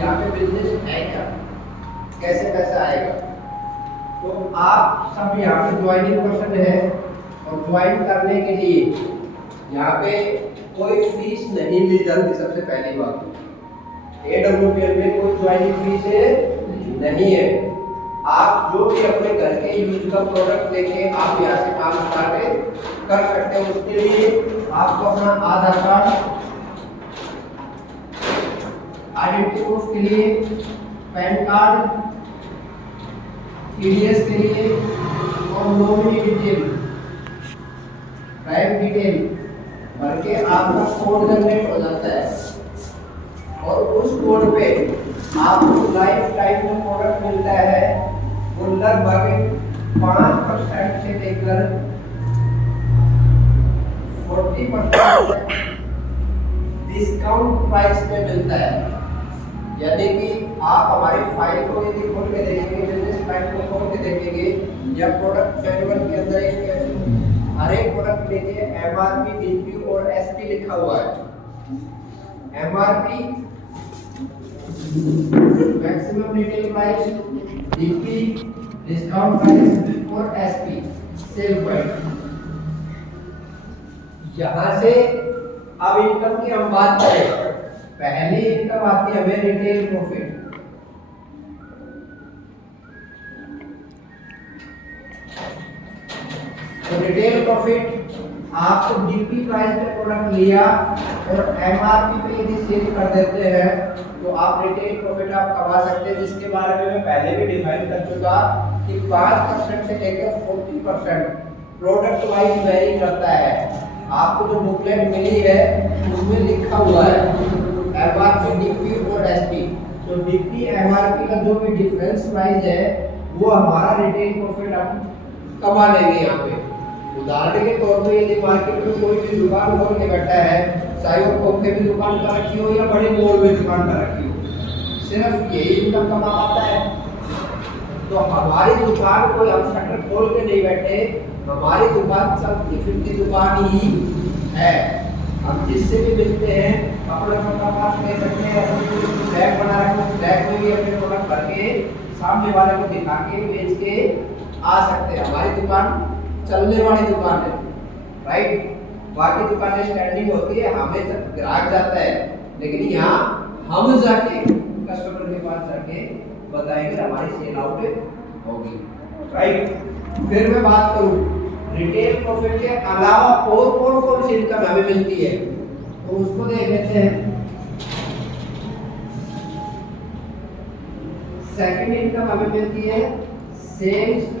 यहाँ पे बिजनेस है क्या, कैसे पैसा आएगा। तो आप सब यहाँ पे ज्वाइनिंग पर्सन है और ज्वाइन करने के लिए यहाँ पे कोई फीस नहीं ली जाती। सबसे पहली बात AWPL में कोई ज्वाइनिंग फीस नहीं है। आप जो भी अपने घर के यूज का प्रोडक्ट लेके आप यहाँ से काम स्टार्ट कर सकते हो। उसके लिए आपको अपना आधार कार्ड, आइडेंटिटी प्रूफ के लिए पैन कार्ड, TDS के लिए और नॉमिनी डिटेल, बैंक डिटेल भर के आपका कोड जनरेट हो जाता है और उस कोड पे आपको लाइफ टाइम में प्रोडक्ट मिलता है। वो लगभग 5% से लेकर 40% डिस्काउंट प्राइस पे मिलता है। यानी कि आप हमारी फाइल को यदि खोल के देखेंगे, बिजनेस फाइल को खोल के देखेंगे या प्रोडक्ट मैनुअल के अंदर हर एक प्रोडक्ट लेके MRP, DP और SP लिखा हुआ है। MRP maximum retail price, DP discount price और SP सेल प्राइस। यहाँ से अब इनकम की हम बात करें, पहली इनकम आती है हमें रिटेल प्रॉफिट। तो रिटेल प्रॉफिट आपको DP प्राइस पे प्रोडक्ट लिया और MRP पे यदि सेल कर देते हैं तो आप रिटेल प्रॉफिट आप कमा सकते हैं, जिसके बारे में मैं पहले भी डिफाइन कर चुका कि 5% से लेकर 40% प्रोडक्ट वाइज वेरी करता है। आपको जो बुकलेट मिली है उसमें लिखा हुआ है MRP, DP और SP। तो DP MRP का जो भी डिफरेंस प्राइस है वो हमारा रिटेल प्रॉफिट हम कमा लेंगे यहाँ पे। उदाहरण के तौर पे यदि मार्केट में कोई भी दुकान खोल के बैठा है, चाहे वो खोखे भी दुकान कर रखी हो या बड़े मॉल में दुकान कर रखी हो, सिर्फ यही इनकम कमा पाता है। तो हमारी दुकान कोई हम शटर खोल के नहीं बैठे, हमारी दुकान सब टिफिन की दुकान ही है। हम जिससे भी मिलते हैं कपड़े का पास ले सकते हैं, बैग बना रखे बैग में भी अपने प्रोडक्ट भर के सामने वाले को दिखा के बेच के आ सकते हैं। हमारी दुकान चलने वाली दुकान है, राइट। बाकी दुकानें स्टैंडिंग होती है, हमें ग्राहक जाता है, लेकिन यहाँ हम जाके कस्टमर के पास जाके बताएंगे हमारी सेल आउट होगी, राइट। फिर मैं बात करूँ रिटेल प्रॉफिट के अलावा और कौन सी इनकम हमें मिलती है, तो उसको देख लेते हैं। सेकंड इनकम हमें मिलती है सेल्स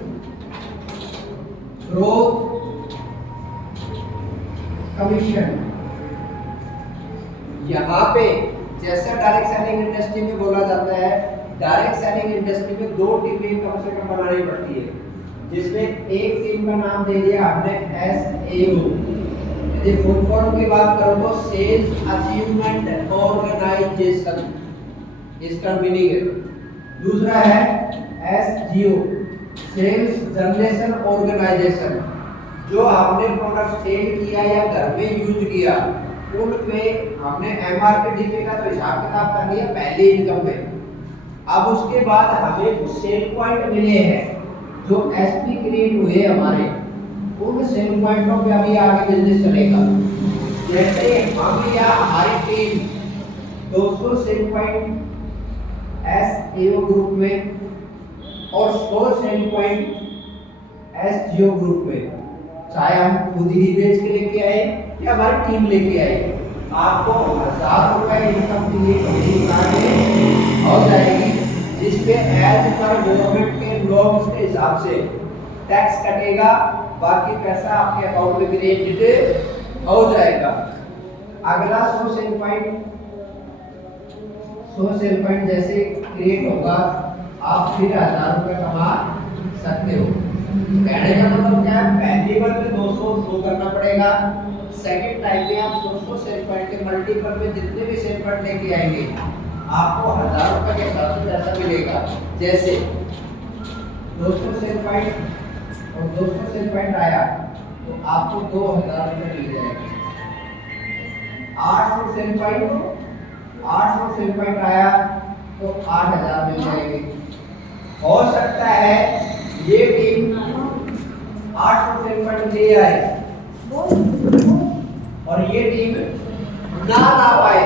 ग्रोथ कमीशन। यहाँ पे जैसा डायरेक्ट सेलिंग इंडस्ट्री में बोला जाता है, डायरेक्ट सेलिंग इंडस्ट्री में 2 टीमें कम से कम बनानी पड़ती है, जिसमें एक टीम का नाम दे दिया हमने SAO। यदि फुल फॉर्म की बात करो तो सेल्स अचीवमेंट ऑर्गेनाइजेशन, इसका मीनिंग है। दूसरा है SGO, सेल्स जनरेशन ऑर्गेनाइजेशन। जो हमने प्रोडक्ट सेल किया या घर में यूज किया उन पे हमने MRP, DP का तो हिसाब किताब कर लिया पहले इनकम में। अब उसके बाद हमें सेल पॉइंट मिले हैं जो SP क्रिएट हुए हमारे, उन सेल पॉइंटों पे अभी आगे बिजनेस चलेगा। जैसे हम या हमारी team 200 cell point SAO group में और 100 सेल पॉइंट SGO ग्रुप में, चाहे हम खुद ही बेच के लेके आए या हमारी टीम लेके आए, आपको 1000 रुपए इनकम के लिए हो जाएगी, जिसपे एज पर गवर्नमेंट के नॉर्म्स के हिसाब से टैक्स कटेगा। बाकी पैसा आपके अकाउंट में क्रेडिट हो जाएगा। अगला 100 सेल पॉइंट जैसे क्रिएट होगा आप फिर 1000 रुपए कमा सकते हो। कहने का मतलब क्या है, पहली बार में 200 शो करना पड़ेगा, सेकंड टाइम में आप 200 सेल पॉइंट के मल्टीपल में जितने भी सेल पॉइंट लेके आएंगे आपको 1000 रुपए के हिसाब से पैसा मिलेगा। जैसे 200 सेल पॉइंट और 200 सेल पॉइंट आया तो आपको 2000 रुपए मिल जाएंगे। 800 सेल पॉइंट आया तो 8000 मिल जाएंगे। हो सकता है ये टीम 800 सेल पॉइंट ले आए और ये टीम ना ला पाए।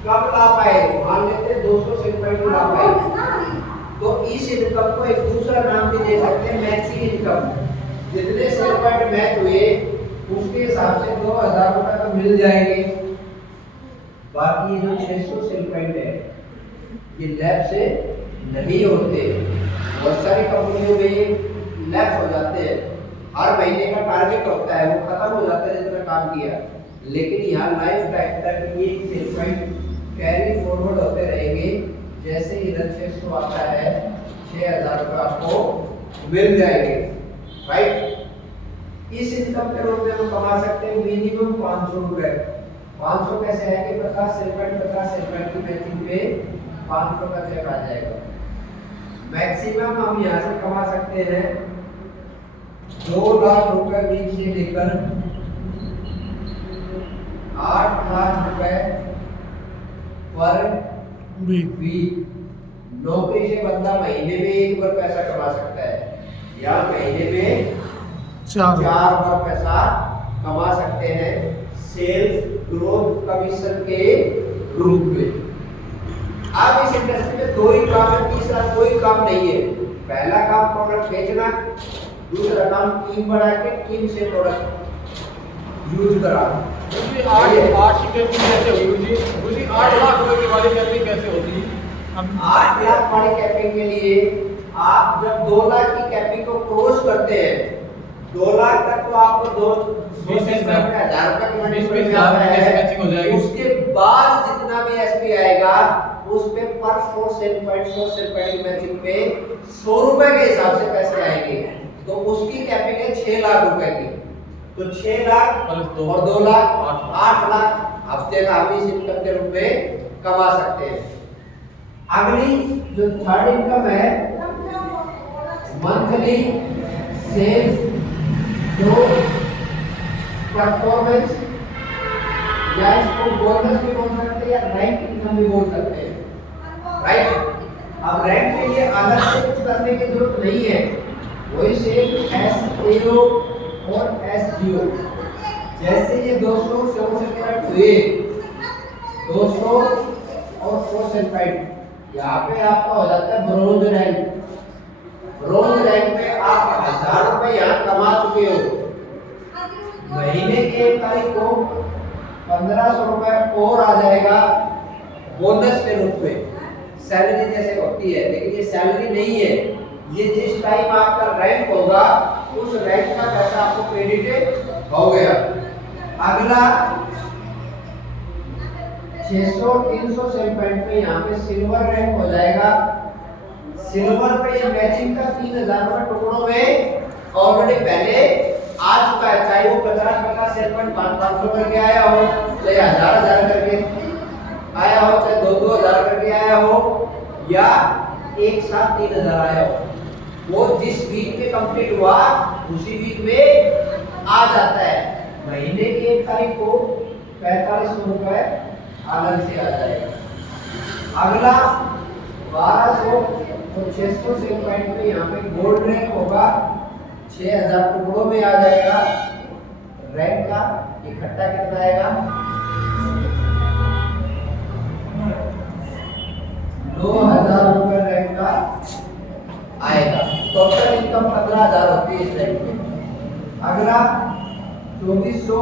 कब ला पाए? मान लेते 200 सेल पॉइंट ला पाए, तो इस इनकम को एक दूसरा नाम भी दे सकते हैं, मैचिंग इनकम। जितने सेल पॉइंट मैच हुए उसके हिसाब से 2000 रुपए तो मिल जाएंगे। बाकी जो 600 सेल पॉइंट है ये लैब से नहीं होते। बहुत सारी कंपनियों में ये लैब हो जाते हैं, हर महीने का टारगेट होता है, वो खत्म हो जाता है जितना काम किया। लेकिन यहाँ लाइफ टाइम तक ये सेल पॉइंट कैरी फॉरवर्ड होते रहेंगे। जैसे ही 600 आता है 6000 रुपये आपको मिल जाएंगे, राइट। इस इनकम के रूप में हम कमा सकते हैं मिनिमम 500 रुपए। 500 कैसे है कि 50 सेल पॉइंट की मैचिंग पे 500 का चेक आ जाएगा। मैक्सिमम हम यहाँ से कमा सकते हैं 2 लाख रुपए वीक से लेकर 8 लाख रुपए पर वीक। नौकरी से बंदा महीने में 1 बार पैसा कमा सकता है या महीने में 4 बार पैसा कमा सकते हैं सेल्स ग्रोथ कमीशन के रूप में। अब इस इंडस्ट्री में 2 ही काम है, तीसरा कोई काम नहीं है। पहला काम प्रोडक्ट बेचना, दूसरा काम टीम बना के टीम से प्रोडक्ट यूज कराना। 8 की कैपिंग कैसे होगी जी? 8 लाख रुपए की वाली कैपिंग कैसे होती है? 8 लाख वाली कैपिंग के लिए आप जब 2 लाख की कैपिंग को क्रॉस करते हैं, 2 लाख तक तो आपको 20,000 रुपए की मैचिंग हो जाएगी। उसके बाद जितना भी एसपी आएगा उस पे पर 4 सेल पॉइंट की मैचिंग पे 100 रुपए के हिसाब से पैसे आएंगे। तो उसकी कैपिंग है 6 लाख रुपए की। तो 6 लाख और 2 लाख 8 लाख हफ्ते का हम इस इनकम के रूप में कमा सकते हैं। अगली जो थर्ड इनकम है मंथली सेल्स जो परफॉर्मेंस, या इसको बोनस भी बोल सकते हैं या रैंक इनकम भी बोल सकते हैं, राइट। अब रैंक के लिए अलग से कुछ करने की जरूरत नहीं है, वही सेम एसएओ और एसजीओ। जैसे ये 200 सेल पॉइंट हुए, 200 और 100 सेल पॉइंट, यहाँ पे आपका हो जाता है ब्रोंज रैंक। ब्रोंज रैंक में आप 1000 रुपए यहाँ कमा चुके हो। महीने की 1 तारीख को 1500 रुपए और आ जाएगा बोनस के रूप में, सैलरी जैसे होती है, लेकिन ये सैलरी नहीं है। ये जिस टाइम आपका रैंक होगा उस रैंक का पैसा आपको क्रेडिट हो गया। अगला 600 300 सेल पॉइंट पे यहाँ पे सिल्वर रैंक हो जाएगा। सिल्वर पे ये मैचिंग का 3000 रुपए टुकड़ों में ऑलरेडी पहले आ चुका है, चाहे वो 50 सेल पॉइंट 500 करके आया हो, चाहे 1000 करके आया हो, चाहे 2-2000 करके आया हो, या एक साथ 3000 आया हो। वो जिस वीक में कंप्लीट हुआ उसी वीक में आ जाता है। महीने की 1 तारीख को 4500 रुपए अलग से आ जाएगा। अगला 1200 और 600 सेल पॉइंट पे यहाँ पे गोल्ड रैंक होगा, 6000 टुकड़ों में आ जाएगा। रैंक का इकट्ठा कितना आएगा? 2000 रुपए रैंक का आएगा। टोटल इनकम 15000 होती है इस रैंक में। अगला 2400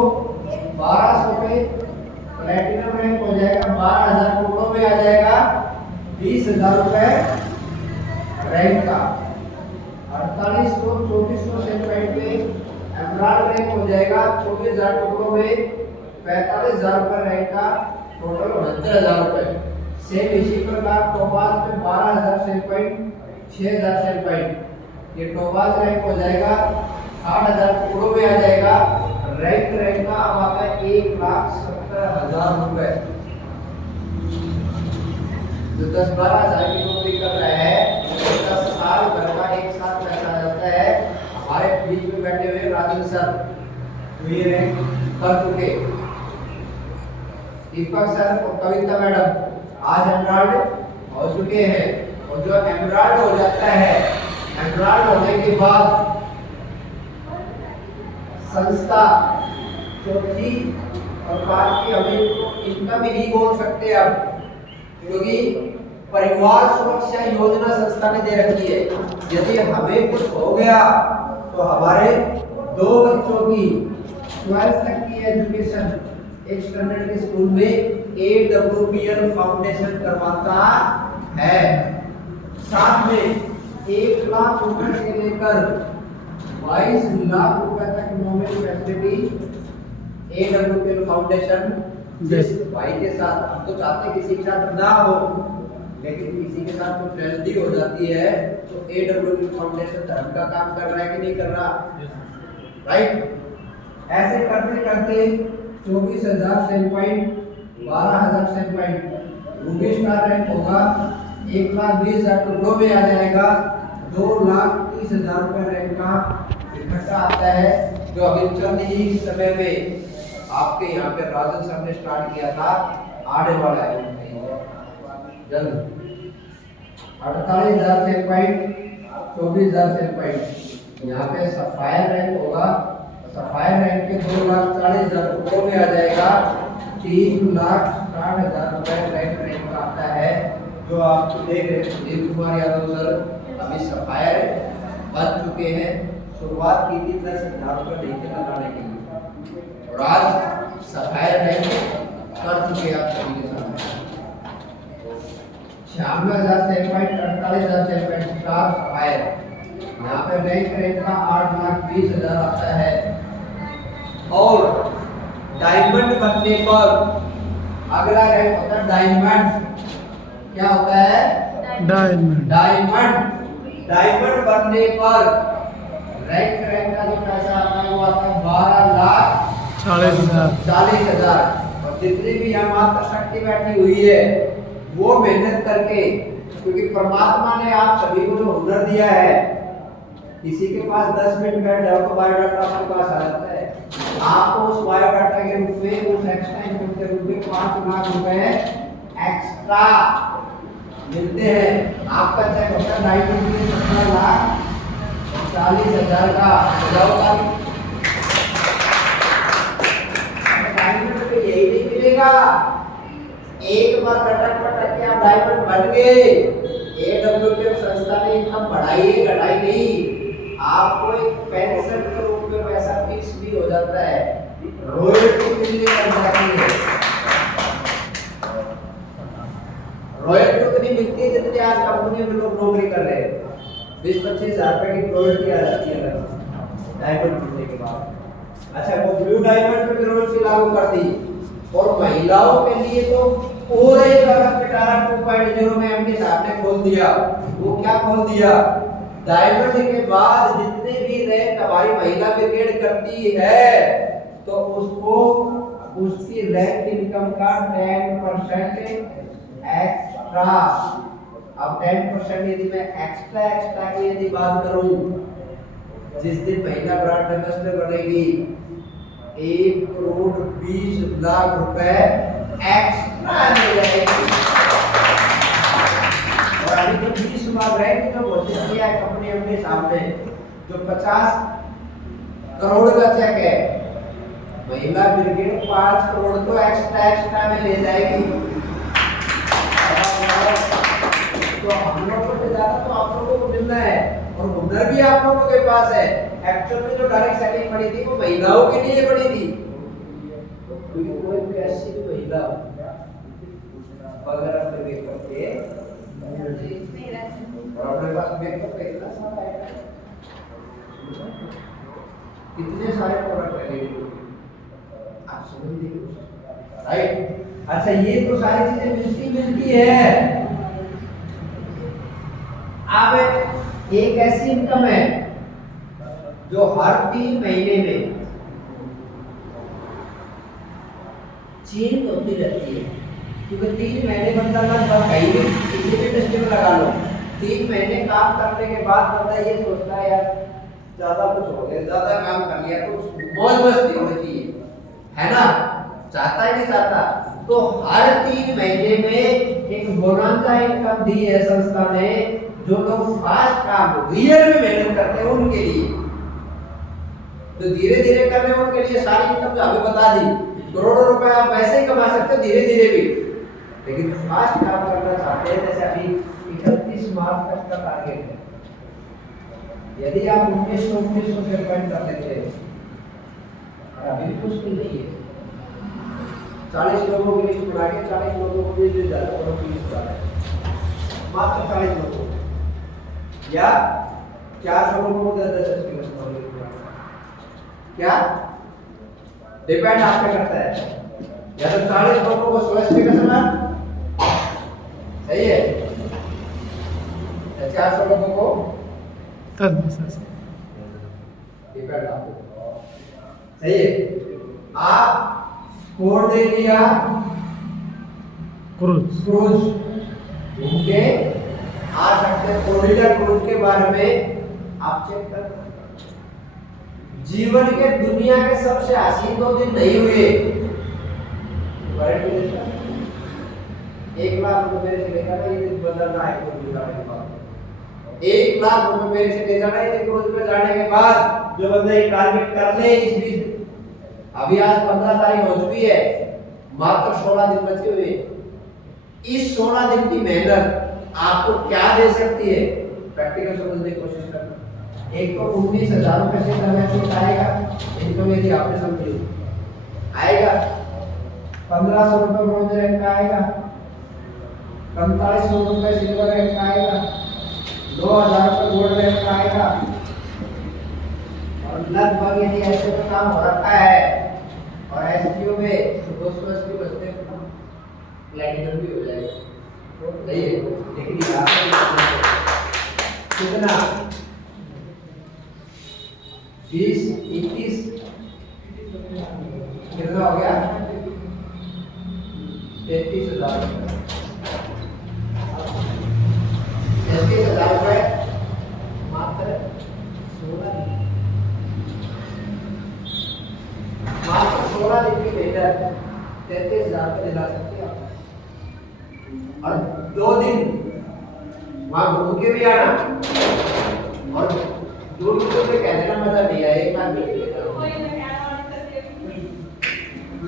1200 पे प्लैटिनम रैंक हो जाएगा, 12000 टुकड़ों में आ जाएगा, 20000 रुपए रैंक का। 4800 2400 सेल पॉइंट पे एमराल्ड रैंक हो जाएगा, 24000 टुकड़ों में 45000 रुपए रैंक का, टोटल 69000 रुपए। सेम इसी प्रकार टोपाज में 12000 सेल पॉइंट 6000 सेल पॉइंट, ये टोपाज रैंक हो जाएगा, 60000 टुकड़ों में आ जाएगा। रैंक का अब आता है 1,70,000 रुपए। जो 10-12 हजार की नौकरी कर रहा है 10 साल भर का एक साथ पैसा आ जाता है। हमारे बीच में बैठे हुए राजेंद्र सर तो ये रैंक कर चुके, दीपक सर और कविता मैडम आज एमराल्ड हो चुके हैं। और जो एमराल्ड हो जाता है, एमराल्ड होने के बाद संस्था चौथी प्रकार की अभी इनकम ही बोल सकते हैं अब, क्योंकि परिवार सुरक्षा योजना संस्था ने दे रखी है। यदि हमें कुछ हो गया तो हमारे 2 बच्चों की 12th तक की एजुकेशन एक स्टैंडर्ड के स्कूल में AWPL फाउंडेशन करवाता है। साथ में 1 लाख रुपए से लेकर 22 लाख रुपए तक नॉमिनल फैसिलिटी AWPL फाउंडेशन जिस भाई के साथ हम तो चाहते किसी के साथ ना हो, लेकिन किसी के साथ कोई ट्रेजेडी हो जाती है तो AWPL फाउंडेशन धर्म का काम कर रहा है कि नहीं कर रहा, राइट। ऐसे करते करते 24,000 cell point, 12,000 cell point Ruby star rank होगा, 1,20,000 टुकड़ों में आ जाएगा, 2,30,000 रुपए रैंक का इकट्ठा आता है, जो अभी चंद ही समय में आपके यहाँ पे राजन साहब ने स्टार्ट किया था, आने वाला है जल्द। 48,000 सेल पॉइंट, 24,000 सेल पॉइंट, यहाँ पे सफायर रैंक होगा, सफायर रैंक के 2,40,000 टुकड़ों में आ जाएगा, 3,60,000 रुपए रैंक का आता है, जो आप देख रहे हैं सुधीर कुमार यादव सर अभी सफायर बन चुके हैं। शुरुआत की थी 10,000 रुपए देके लगाने के लिए, और आज सफायर रैंक कर चुके हैं आप सभी के साथ। 96,000 cell point, 48,000 cell point star sapphire, यहाँ पे रैंक का 8,20,000 आता है। और डायमंड बनने पर अगला रैंक होता है डायमंड। क्या होता है? डायमंड। डायमंड बनने पर रैंक का जो पैसा आता है वो आता है 12,40,000। और जितनी भी यहाँ माता शक्ति बैठी हुई है वो मेहनत करके, क्योंकि परमात्मा ने आप सभी को जो हुनर दिया है, किसी के पास 10 मिनट बैठ जाओ तो बायोडाटा आपके पास आ जाता है। आपको उस बायोडाटा के रूप में, उस एक्स्ट्रा इनकम के रूप में 5 लाख रुपए एक्स्ट्रा मिलते हैं। आपका चेक होता है 17,40,000 का। डायमंड पे यही नहीं मिलेगा, एक बार लटक पटक के आप डायमंड बन गए, AWPL संस्था ने इनकम बढ़ाई है, घटाई नहीं। आपको एक पेंशन के रूप में पैसा फिक्स भी हो जाता है, रॉयल्टी मिलने लग जाती है। रॉयल्टी उतनी मिलती है जितनी आज कंपनी में लोग नौकरी कर रहे हैं, 20-25 हजार रुपए की रॉयल्टी आ जाती है डायमंड मिलने के बाद। अच्छा, वो ब्लू डायमंड पे भी रॉयल्टी लागू कर दी। और महिलाओं के लिए तो और एक अलग पिटारा 2.0 में एमडी साहब ने खोल दिया। वो क्या खोल दिया? डायमंड के बाद जितने भी रैंक हमारी महिला ब्रिगेड करती है तो उसको उसकी रैंक इनकम का 10% एक्स्ट्रा। अब 10% यदि मैं एक्स्ट्रा की यदि बात करूं, जिस दिन महिला ब्रांड एम्बेसडर बनेगी 1,20,00,000 रुपए एक्स्ट्रा मिलेगी। और अभी तो 20 लाख रैंक जो घोषित किया है कंपनी अपने सामने, जो 50 करोड़ का चेक है, महिला ब्रिगेड 5 करोड़ तो एक्स्ट्रा में ले जाएगी। तो हम लोगों से ज्यादा तो आप लोगों को मिलना है, और हुनर भी आप लोगों के पास है। एक्चुअल में जो डायरेक्ट सेलिंग पड़ी थी वो महिलाओं के लिए पड़ी थी। कोई कैसी भी महिला अगर अपने मेकअप के और अपने पास मेकअप का इतना सारा है, कितने सारे प्रोडक्ट है आप समझ लीजिए, राइट। अच्छा, ये तो सारी चीजें मिलती है। अब एक ऐसी इनकम है जो हर 3 महीने में चेंज होती रहती है, क्योंकि 3 महीने बंदा लगभग कहीं भी किसी भी इंडस्ट्री में लगा लो, 3 महीने काम करने के बाद बंदा ये सोचता है यार ज्यादा कुछ हो गया, ज्यादा काम कर लिया, कुछ मौज मस्ती होनी चाहिए, है ना? चाहता ही नहीं चाहता। तो हर 3 महीने में एक बोनांजा इनकम दी है संस्था ने, जो लोग फास्ट काम रियल में मेहनत करते हैं उनके लिए। जो धीरे धीरे कर रहे हैं उनके लिए सारी इनकम जो अभी बता दी, करोड़ों रुपए आप वैसे ही कमा सकते हो धीरे धीरे भी। लेकिन फास्ट काम करना चाहते हैं, जैसे अभी 31 मार्च तक का टारगेट है, यदि आप 1900 से पेमेंट कर देते हैं, अभी भी मुश्किल नहीं है। 40 लोगों की लिस्ट बना के 40 लोगों को भी दे जाता है, मात्र 40 लोगों या 400 लोगों को 10-10 किलो क्या डिपेंड आप पे करता है। या तो 40 लोगों को 100 का सामान सही है, या 400 लोगों को डिपेंड आप सही है। आप कोड दे दिया क्रूज घूम के आ सकते हैं। फ्लोरिडा क्रूज के बारे में आप चेक कर, जीवन के दुनिया के सबसे हसीन 2 दिन नहीं हुए। 1 लाख रुपए मेरे से लेकर ना, ये बदलना है क्रूज जाने के बाद। 1 लाख रुपए मेरे से ले जाना है क्रूज पे जाने के बाद। जो बंदा ये टारगेट कर ले इस बीच, अभी आज 15 तारीख हो चुकी है, मात्र 16 दिन बचे हुए। इस 16 दिन की मेहनत आपको क्या दे सकती है, प्रैक्टिकल समझने की कोशिश करना। एक तो 19,000 रुपए से बेनिफिट आएगा, इनकम यदि आपने समझी आएगा। 1500 रुपए ब्रॉन्ज रैंक का आएगा, 4500 रुपए सिल्वर रैंक का आएगा, 2000 रुपए गोल्ड रैंक का आएगा। और लगभग यदि ऐसे में काम हो रखा है और एसपीओ में 200 एसपीओ बचते हैं, प्लैटिनम भी हो जाएगा। तो सही है, लेकिन कितना 20, 21 कितना हो गया 33,000 रुपए मात्र 16 दिन की मेहनत 33,000 रुपए दिला सकती है। और 2 दिन वहां घूम के भी आना और 2 लोगों से कह देना मजा नहीं आया, 1 लाख नहीं लेता।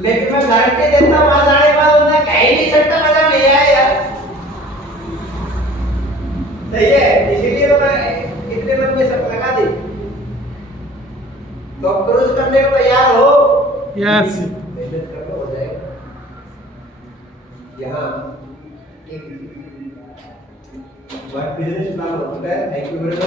लेकिन मैं गारंटी देता वहां जाने के बाद उन्हें कह ही नहीं सकता मजा नहीं आया यार। सही है, इसीलिए तो मैं इतने लंबे शर्त लगा दी। तो क्रूज करने को तैयार हो? यस, मेहनत करो, हो जाएगा। यहाँ एक बिजनेस प्लान हो चुका है। Thank you very much.